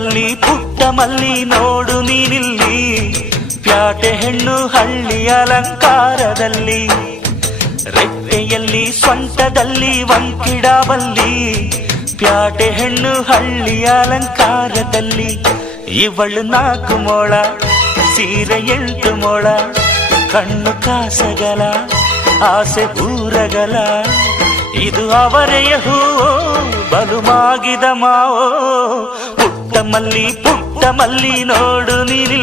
ಮಲ್ಲಿ ಪುಟ್ಟ ಮಲ್ಲಿ ನೋಡು ನೀನಿಲ್ಲಿ, ಪ್ಯಾಟೆ ಹೆಣ್ಣು ಹಳ್ಳಿ ಅಲಂಕಾರದಲ್ಲಿ, ರೆಟ್ಟೆಯಲ್ಲಿ ಸ್ವಂಟದಲ್ಲಿ ವಂಕಿಡಬಲ್ಲಿ, ಪ್ಯಾಟೆ ಹೆಣ್ಣು ಹಳ್ಳಿ ಅಲಂಕಾರದಲ್ಲಿ. ಇವಳು 4 ಮೊಳ ಸೀರೆ 8 ಮೊಳ, ಕಣ್ಣು ಕಾಸಗಲ ಆಸೆ ಊರಗಲ, ಇದು ಅವರೆಯ ಹೂವೋ ಬಲು ಮಾಗಿದ ಮಾವೋ. ಪುಟ್ಟ ಮಲ್ಲಿ ನೋಡು ನೀನಿಲ್ಲಿ.